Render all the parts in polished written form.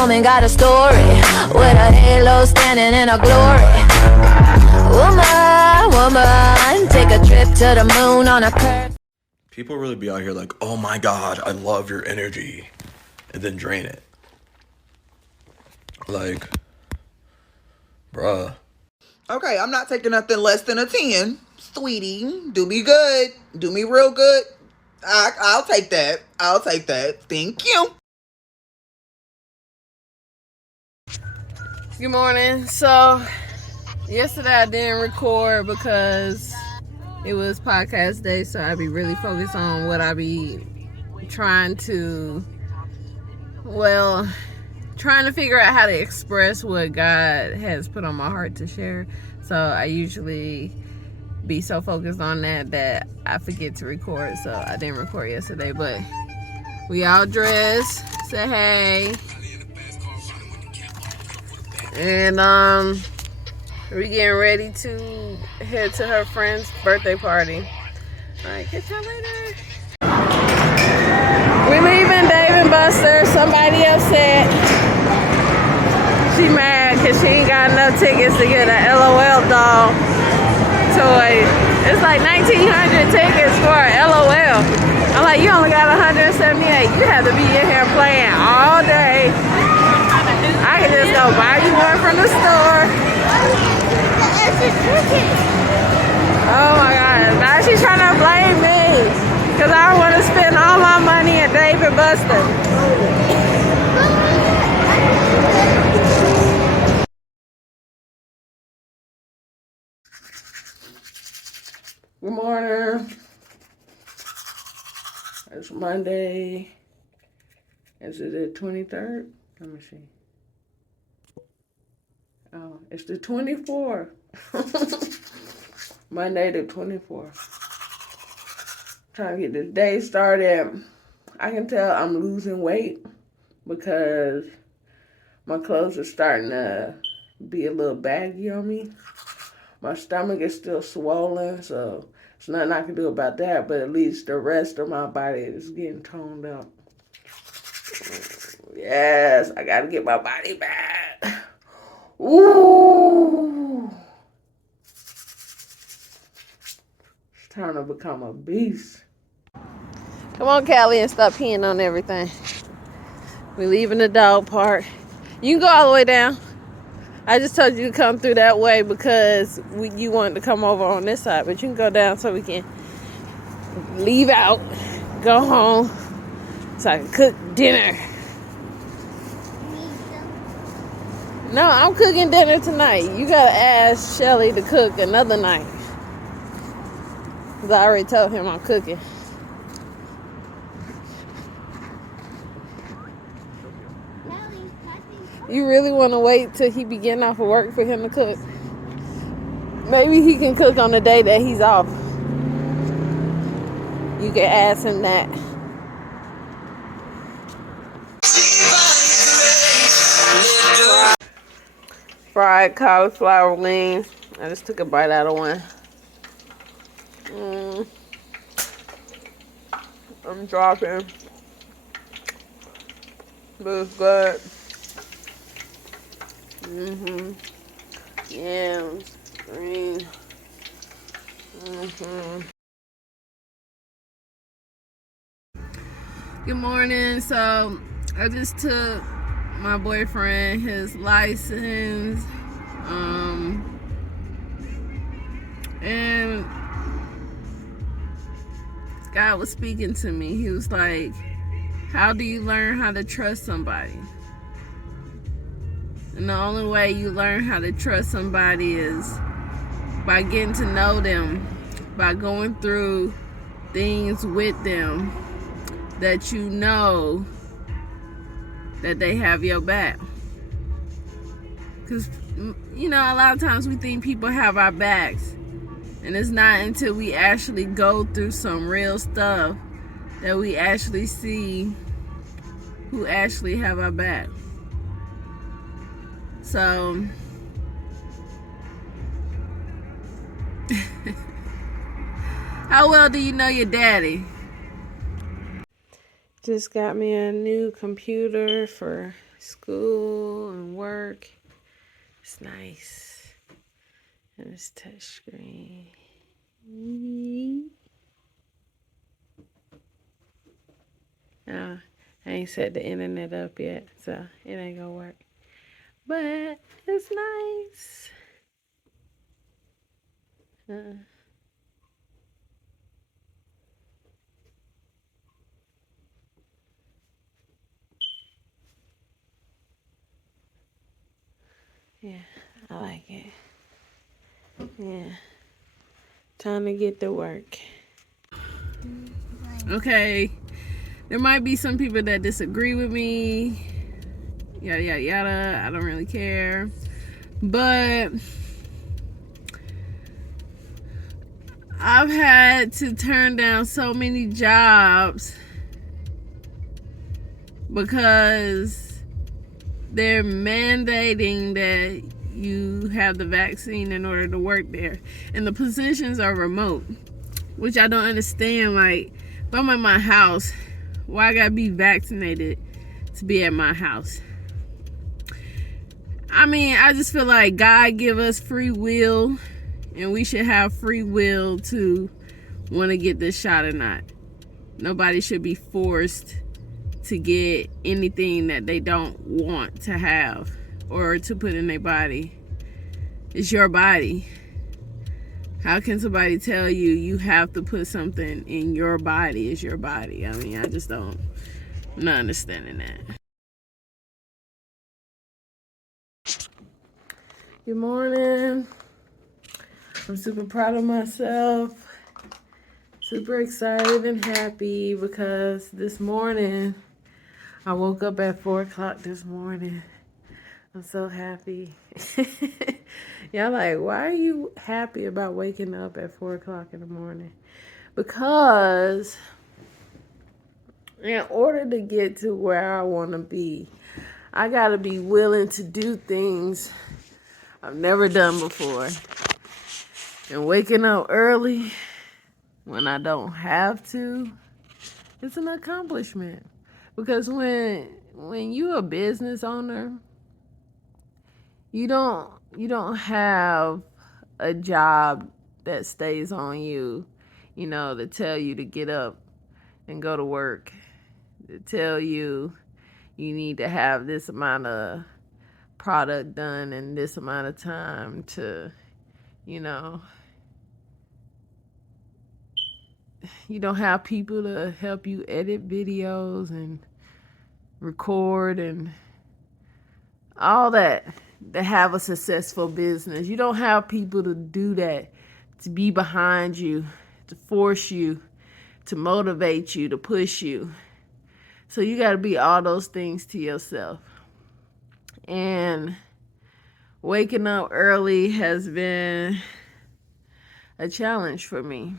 woman got a story, with a halo standing in her glory. Woman, take a trip to the moon on a curve. People really be out here like, oh my God, I love your energy, and then drain it. Like, bruh. Okay, I'm not taking nothing less than a 10. Sweetie, do me good. Do me real good. I'll take that. I'll take that. Thank you. Good morning. So, yesterday I didn't record because it was podcast day, so I'd be really focused on what I be trying to figure out how to express what God has put on my heart to share. So I usually be so focused on that I forget to record. So I didn't record yesterday, but we all dressed, say hey, and we getting ready to head to her friend's birthday party. All right, catch y'all later. We leaving Dave & Buster's. Somebody upset. She mad because she ain't got enough tickets to get an LOL doll toy. It's like 1,900 tickets for an LOL. I'm like, you only got 178. You have to be in here playing all day. I can just go buy you one from the store. Oh my God. Now she's trying to blame me because I want to spend all my money at Dave & Buster's. Good morning. It's Monday. Is it the 23rd? Let me see. Oh, it's the 24th. Monday the 24th. Trying to get this day started. I can tell I'm losing weight because my clothes are starting to be a little baggy on me. My stomach is still swollen, so there's nothing I can do about that, but at least the rest of my body is getting toned up. Yes, I gotta get my body back. Ooh. It's time to become a beast. Come on, Callie, and stop peeing on everything. We're leaving the dog park. You can go all the way down. I just told you to come through that way because you wanted to come over on this side, but you can go down so we can leave out, go home, so I can cook dinner. No, I'm cooking dinner tonight. You gotta ask Shelly to cook another night. Because I already told him I'm cooking. You really want to wait till he be getting off of work for him to cook? Maybe he can cook on the day that he's off. You can ask him that. Fried cauliflower wings. I just took a bite out of one. I'm dropping. But it's good. Yams, green. Good morning. So I just took my boyfriend his license, and God was speaking to me. He was like, how do you learn how to trust somebody? And the only way you learn how to trust somebody is by getting to know them, by going through things with them that you know that they have your back. Because, you know, a lot of times we think people have our backs, and it's not until we actually go through some real stuff that we actually see who actually have our back. So how well do you know your daddy? Just got me a new computer for school and work. It's nice. And it's touchscreen. I ain't set the internet up yet, so it ain't gonna work. But it's nice. Yeah, I like it. Yeah. Time to get to work. Okay. There might be some people that disagree with me. Yada, yada, yada. I don't really care. But I've had to turn down so many jobs because they're mandating that you have the vaccine in order to work there. And the positions are remote, which I don't understand. Like, if I'm at my house, why I gotta be vaccinated to be at my house? I mean, I just feel like God give us free will, and we should have free will to want to get this shot or not. Nobody should be forced to get anything that they don't want to have or to put in their body. It's your body. How can somebody tell you you have to put something in your body? It's your body. I mean, I'm not understanding that. Good morning. I'm super proud of myself. Super excited and happy because this morning, I woke up at 4 o'clock this morning. I'm so happy. Y'all like, why are you happy about waking up at 4 o'clock in the morning? Because in order to get to where I want to be, I got to be willing to do things I've never done before. And waking up early when I don't have to, it's an accomplishment. Because when you're a business owner, you don't have a job that stays on you, to tell you to get up and go to work, to tell you you need to have this amount of product done in this amount of time to, you don't have people to help you edit videos and record and all that to have a successful business. You don't have people to do that, to be behind you, to force you, to motivate you, to push you. So you got to be all those things to yourself. And waking up early has been a challenge for me.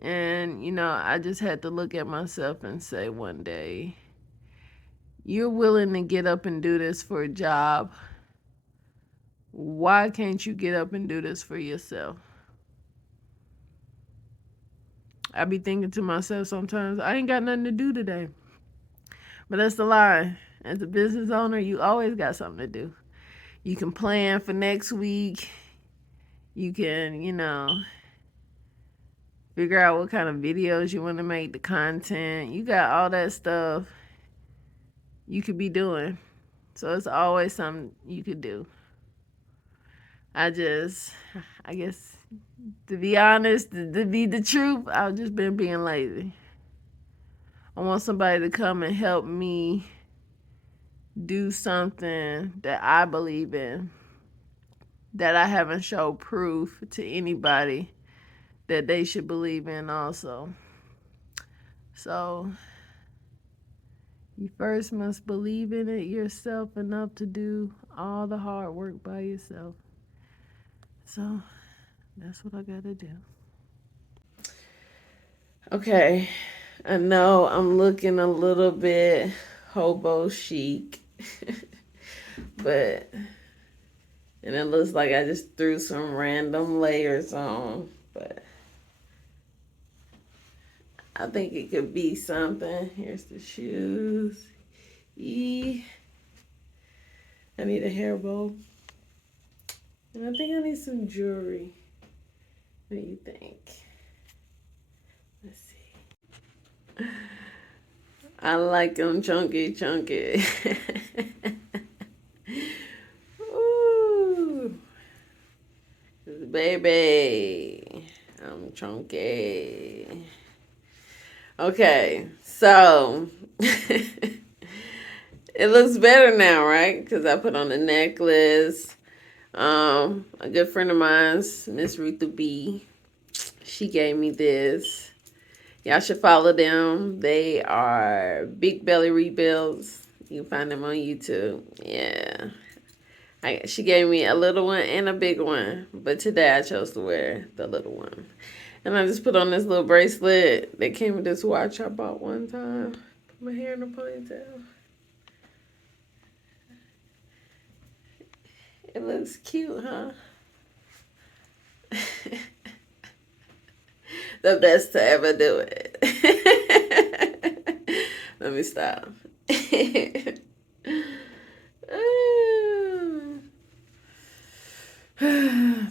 And, I just had to look at myself and say one day, you're willing to get up and do this for a job. Why can't you get up and do this for yourself? I be thinking to myself sometimes, I ain't got nothing to do today. But that's the lie. As a business owner, you always got something to do. You can plan for next week. You can, figure out what kind of videos you want to make, the content. You got all that stuff you could be doing. So it's always something you could do. I guess, to be honest, to be the truth, I've just been being lazy. I want somebody to come and help me do something that I believe in, that I haven't showed proof to anybody that they should believe in also. So you first must believe in it yourself enough to do all the hard work by yourself. So that's what I gotta do. Okay, I know I'm looking a little bit hobo chic, and it looks like I just threw some random layers on, but I think it could be something. Here's the shoes. I need a hair bow. And I think I need some jewelry. What do you think? Let's see. I like them chunky. Ooh. Baby, I'm chunky. Okay, so it looks better now, right? Because I put on the necklace. A good friend of mine's, Miss Rutha B, she gave me this. Y'all should follow them. They are Big Belly Rebuilds. You can find them on YouTube. Yeah. She gave me a little one and a big one. But today I chose to wear the little one. And I just put on this little bracelet that came with this watch I bought one time. Put my hair in a ponytail. It looks cute, huh? The best to ever do it. Let me stop.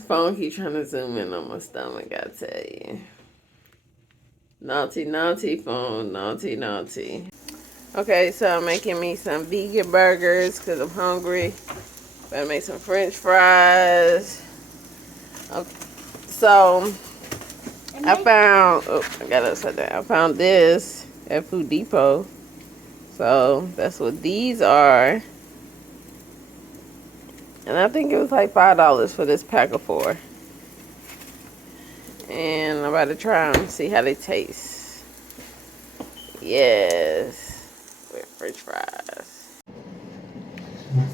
Phone keep trying to zoom in on my stomach, I tell you. Naughty phone, naughty. Okay, so I'm making me some vegan burgers because I'm hungry. Better make some French fries. Okay, so I found, I got it upside down. I found this at Food Depot. So that's what these are. And I think it was like $5 for this pack of 4. And I'm about to try them, see how they taste. Yes, with French fries.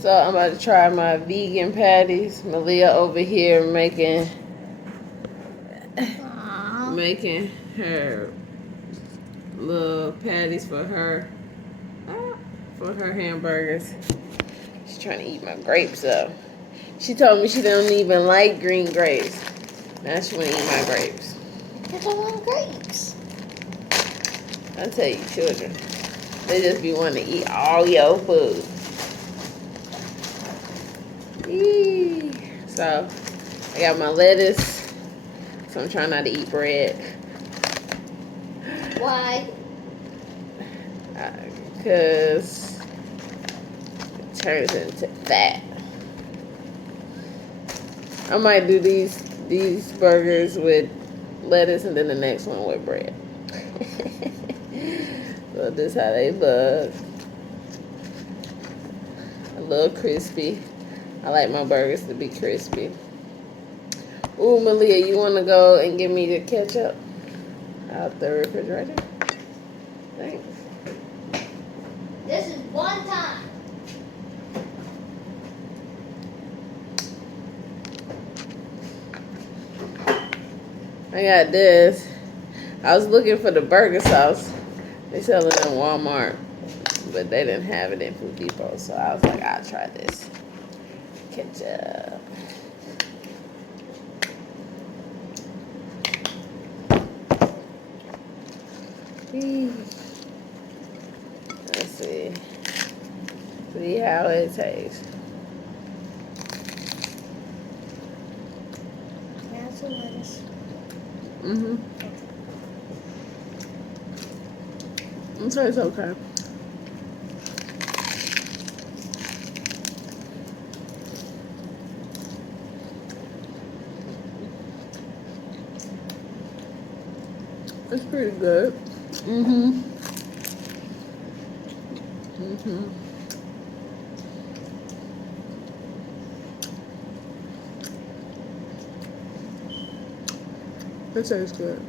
So I'm about to try my vegan patties. Malia over here making her little patties for her hamburgers. She's trying to eat my grapes up. She told me she don't even like green grapes. Now she want to eat my grapes. I don't want grapes. I tell you, children, they just be wanting to eat all your food. Eee. So I got my lettuce. So I'm trying not to eat bread. Why? Because it turns into fat. I might do these burgers with lettuce and then the next one with bread. So this how they look. A little crispy. I like my burgers to be crispy. Ooh, Malia, you want to go and give me the ketchup out the refrigerator? Thanks. This is one time. I got this. I was looking for the burger sauce. They sell it in Walmart, but they didn't have it in Food Depot. So I was like, I'll try this ketchup. Let's see. See how it tastes. Now some lettuce. It tastes okay. It's pretty good. It tastes good.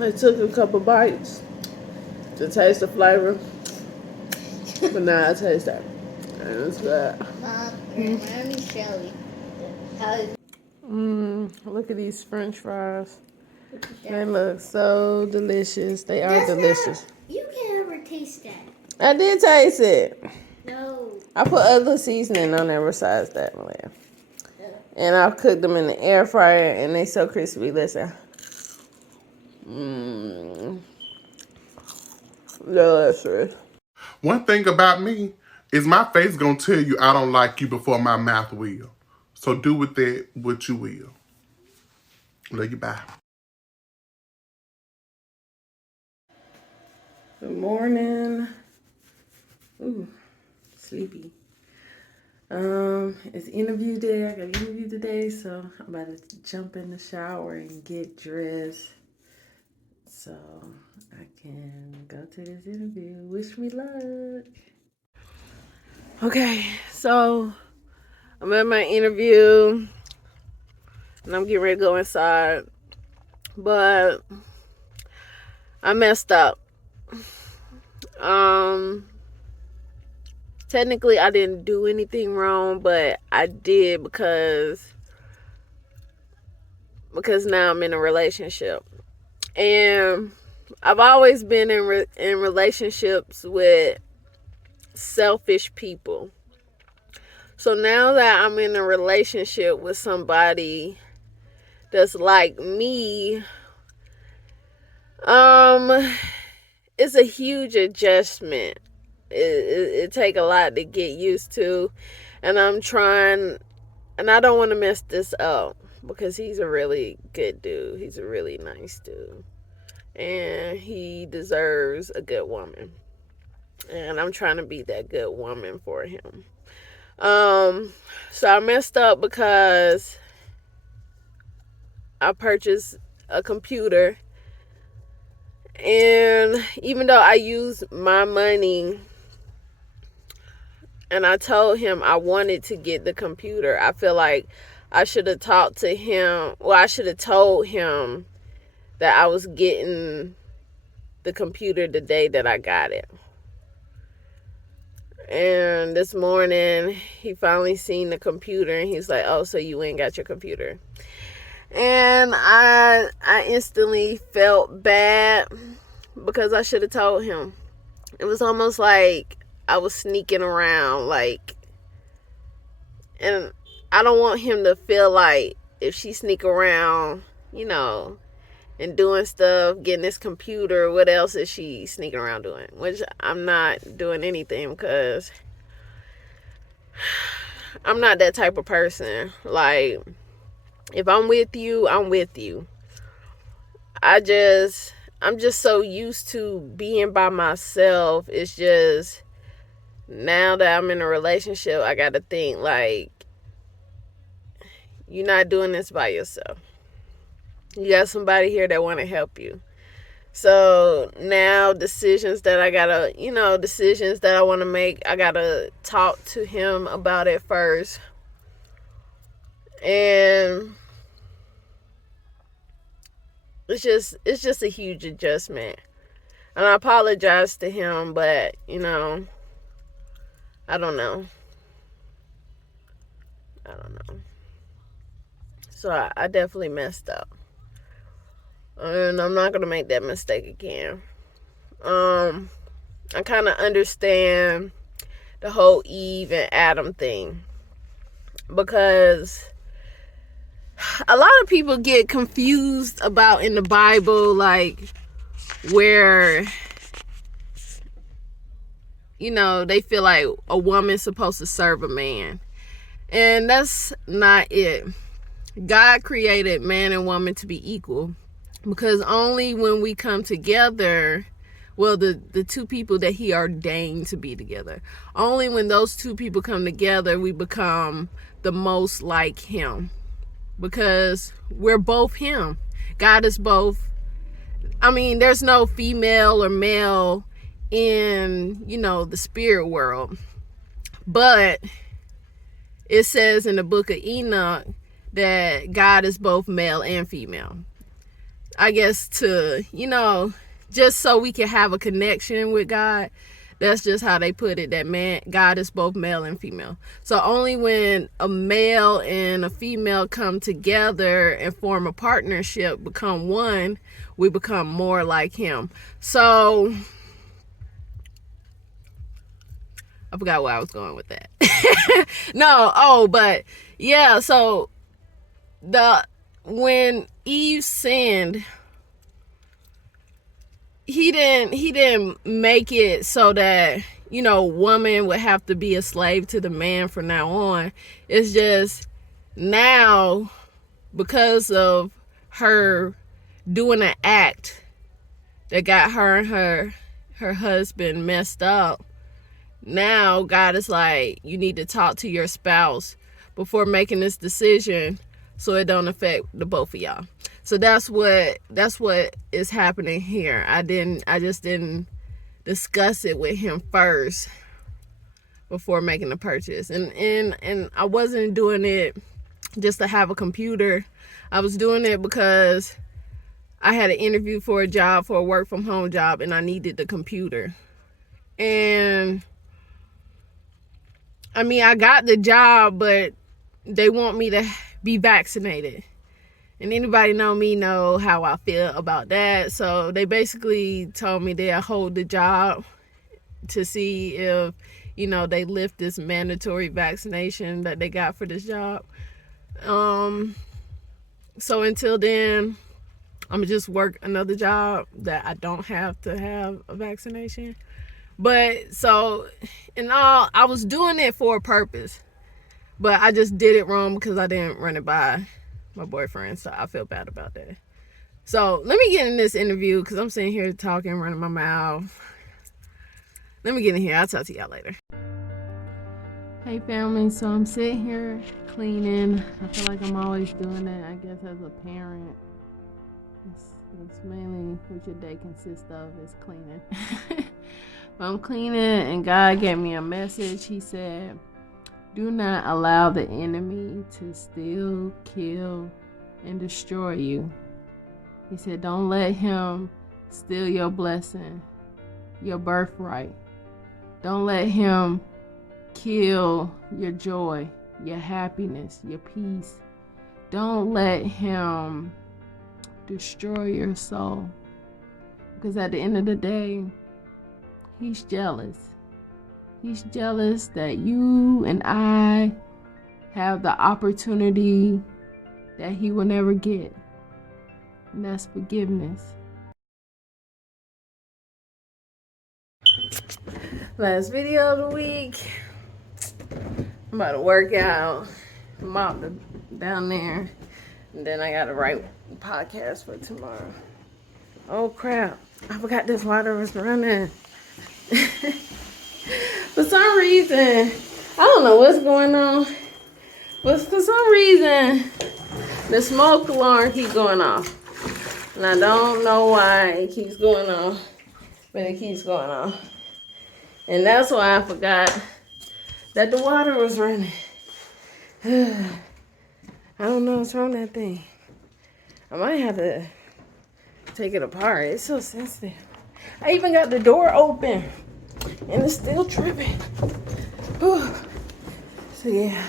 I took a couple bites to taste the flavor, but now I taste that. And it's good. Mom, let me show you. How is Look at these French fries. They look so delicious. They are That's delicious. You can't ever taste that. I did taste it. No. I put other seasoning on there besides that, Malaya. And I'll cook them in the air fryer, and they so crispy. Listen. Delicious. One thing about me is my face gonna tell you I don't like you before my mouth will. So do with that what you will. Love you, bye. Good morning. Ooh, sleepy. It's interview day. I got an interview today, so I'm about to jump in the shower and get dressed so I can go to this interview. Wish me luck. Okay, so I'm at my interview and I'm getting ready to go inside, but I messed up. Technically I didn't do anything wrong, but I did because now I'm in a relationship. And I've always been in relationships with selfish people. So now that I'm in a relationship with somebody that's like me, it's a huge adjustment. It take a lot to get used to, and I'm trying, and I don't want to mess this up because he's a really good dude. He's a really nice dude, and he deserves a good woman, and I'm trying to be that good woman for him. So I messed up because I purchased a computer, and even though I use my money, and I told him I wanted to get the computer, I feel like I should have talked to him. Well, I should have told him that I was getting the computer the day that I got it. And this morning, he finally seen the computer, and he's like, "Oh, so you ain't got your computer?" And I instantly felt bad because I should have told him. It was almost like I was sneaking around, like, and I don't want him to feel like if she sneak around, and doing stuff, getting this computer, what else is she sneaking around doing? Which I'm not doing anything because I'm not that type of person. Like, if I'm with you, I'm with you. I'm just so used to being by myself. It's just now that I'm in a relationship, I got to think like, you're not doing this by yourself. You got somebody here that want to help you. So now decisions that I gotta, decisions that I want to make, I gotta talk to him about it first. And it's just a huge adjustment. And I apologize to him, but, I don't know. So I definitely messed up. And I'm not going to make that mistake again. I kind of understand the whole Eve and Adam thing. Because a lot of people get confused about in the Bible, like, where, they feel like a woman's supposed to serve a man. And that's not it. God created man and woman to be equal, because only when we come together, well, the two people that he ordained to be together, only when those two people come together, we become the most like him, because we're both him. God is both. I mean, there's no female or male in, the spirit world, but it says in the book of Enoch that God is both male and female. I guess to, just so we can have a connection with God. That's just how they put it, that God is both male and female. So only when a male and a female come together and form a partnership, become one, we become more like him. So I forgot where I was going with that. No, but yeah, so when Eve sinned, he didn't make it so that, woman would have to be a slave to the man from now on. It's just now, because of her doing an act that got her and her husband messed up, now God is like, you need to talk to your spouse before making this decision so it don't affect the both of y'all. So that's what is happening here. I just didn't discuss it with him first before making the purchase. And I wasn't doing it just to have a computer. I was doing it because I had an interview for a work from home job, and I needed the computer. And I mean, I got the job, but they want me to be vaccinated. And anybody know me know how I feel about that. So they basically told me they'll hold the job to see if, they lift this mandatory vaccination that they got for this job. So until then, I'm gonna just work another job that I don't have to have a vaccination. But so in all, I was doing it for a purpose, but I just did it wrong because I didn't run it by my boyfriend. So I feel bad about that. So let me get in this interview because I'm sitting here talking, running my mouth. Let me get in here. I'll talk to y'all later. Hey family, so I'm sitting here cleaning. I feel like I'm always doing that, I guess, as a parent. It's mainly what your day consists of is cleaning. But I'm cleaning, and God gave me a message. He said, do not allow the enemy to steal, kill, and destroy you. He said, don't let him steal your blessing, your birthright. Don't let him kill your joy, your happiness, your peace. Don't let him destroy your soul. Because at the end of the day, he's jealous. He's jealous that you and I have the opportunity that he will never get. And that's forgiveness. Last video of the week. I'm about to work out. Mop down there. And then I gotta write a podcast for tomorrow. Oh crap. I forgot this water was running. For some reason, I don't know what's going on, but for some reason, the smoke alarm keeps going off. And I don't know why it keeps going off, but it keeps going off. And that's why I forgot that the water was running. I don't know what's wrong with that thing. I might have to take it apart. It's so sensitive. I even got the door open, and it's still tripping. Whew. So yeah,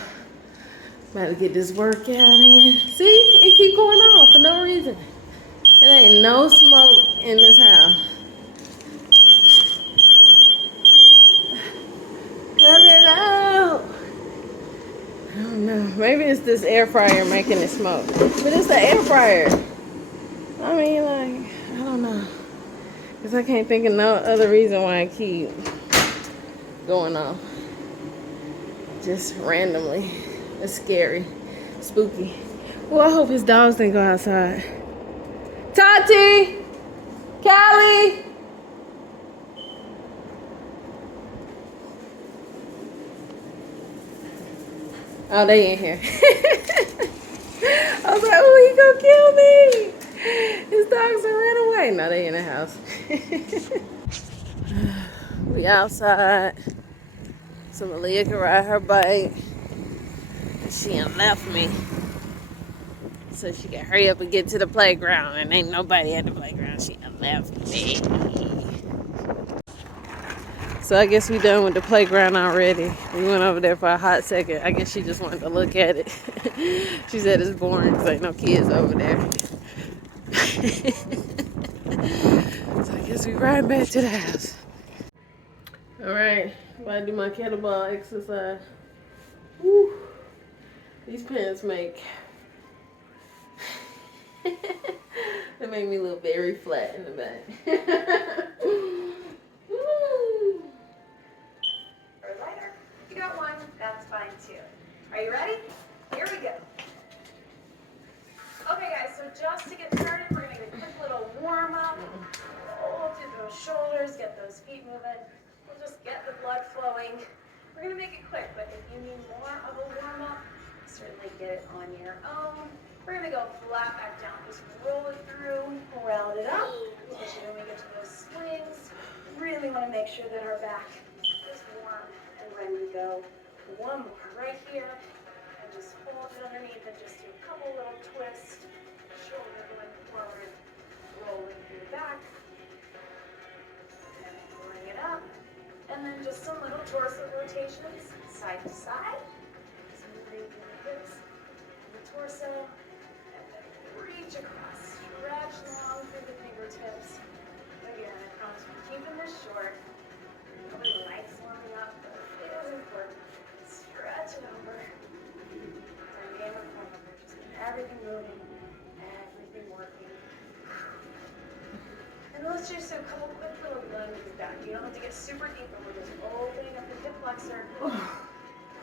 about to get this workout in. See, it keep going off for no reason. There ain't no smoke in this house. Cut it out. I don't know. Maybe it's this air fryer making it smoke. But it's the air fryer. I mean, like, I don't know. Because I can't think of no other reason why I keep going off. Just randomly. It's scary. Spooky. Well, I hope his dogs didn't go outside. Tati! Callie! Oh, they in here. I was like, oh, he gonna kill me. His dogs are ran away. No, they in the house. We outside. So Malia can ride her bike. She done left me. So she can hurry up and get to the playground. And ain't nobody at the playground. She done left me. So I guess we done with the playground already. We went over there for a hot second. I guess she just wanted to look at it. She said it's boring because ain't no kids over there. So I guess we ride back to the house. All right, While I do my kettlebell exercise. Woo. These pants make they make me look very flat in the back. Woo. Or lighter. If you got one, that's fine too. Are you ready? Here we go. Okay guys, so just to get started, we're gonna get a quick little warm up. Roll through those shoulders, get those feet moving. We'll just get the blood flowing. We're gonna make it quick, but if you need more of a warm up, certainly get it on your own. We're gonna go flat back down. Just roll it through, round it up, especially when we get to those swings. Really wanna make sure that our back is warm and ready to go. One more right here, and just hold it underneath and just do a couple little twists. Shoulder going forward, rolling through the back, and bring it up. And then just some little torso rotations, side to side. Just moving through the hips and the torso, and then reach across, stretch long through the fingertips. Again, I promise we're keeping this short. Nobody likes warming up, but it is important. Stretch it over. Dynamic warm-up. Just keep everything moving, everything working. And let's just do a couple quick little lunges back. You don't have to get super deep, but we're just opening up the hip flexor,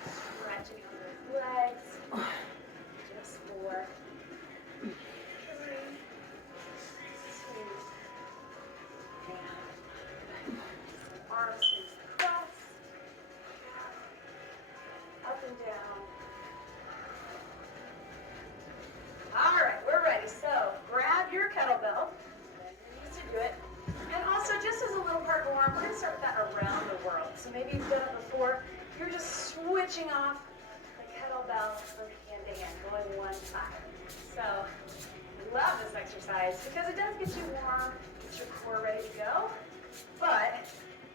stretching out those legs. Just 4, 3, 2, and arms face across, up and down. All right, we're ready. So grab your kettlebell. To do it. And also, just as a little part of warm, we're going to start with that around the world. So maybe you've done it before. You're just switching off the kettlebell from hand to hand, going one side. So I love this exercise because it does get you warm, get your core ready to go, but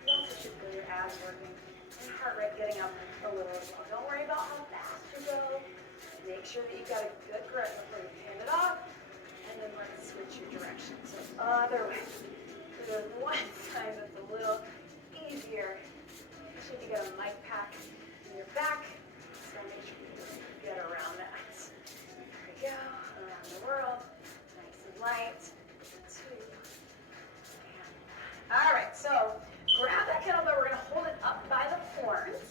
you also should feel your abs working and heart rate getting up a little as well. Don't worry about how fast you go. Make sure that you've got a good grip before you hand it off. And then let's switch your direction. So other way. So there's one side that's a little easier. Make sure you got a mic pack in your back. So make sure you get around that. There we go. Around the world. Nice and light. 2. All right. So grab that kettlebell. We're going to hold it up by the horns.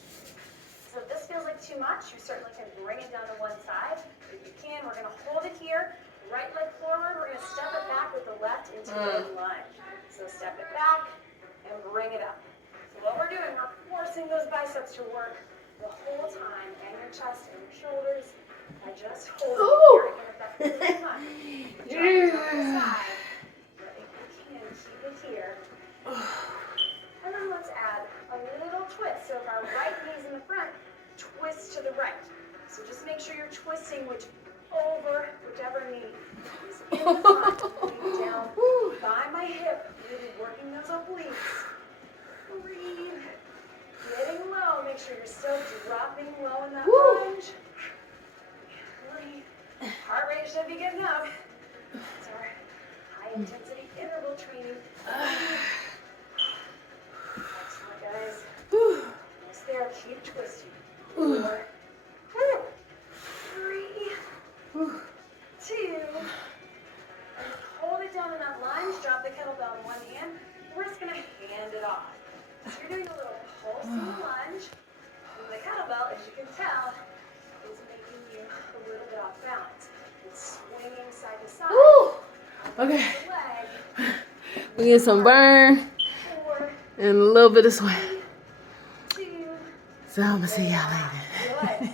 So if this feels like too much, you certainly can bring it down to one side. If you can, we're going to hold it here. Right leg forward, we're going to step it back with the left into a lunge. So step it back and bring it up. So what we're doing, we're forcing those biceps to work the whole time, and your chest and your shoulders. I just hold it here. Again, if that feels too much, drop it to the side. But if you can, keep it here. And then let's add a little twist. So if our right knee's in the front, twist to the right. So just make sure you're twisting over whichever knee is in the front, lean down by my hip, really working those obliques. Breathe. Getting low, make sure you're still dropping low in that lunge. Breathe. Heart rate should be getting up. It's our high intensity interval training. Excellent, guys. Almost there. Keep twisting. 4, 3, 2, and hold it down in that lunge. Drop the kettlebell in one hand. We're just going to hand it off. So you're doing a little pulse in the lunge. And the kettlebell, as you can tell, is making you a little bit off balance. It's swinging side to side. Okay. Leg. We get some burn 4, and a little bit of sweat. 2, So I'm going to see y'all later. good.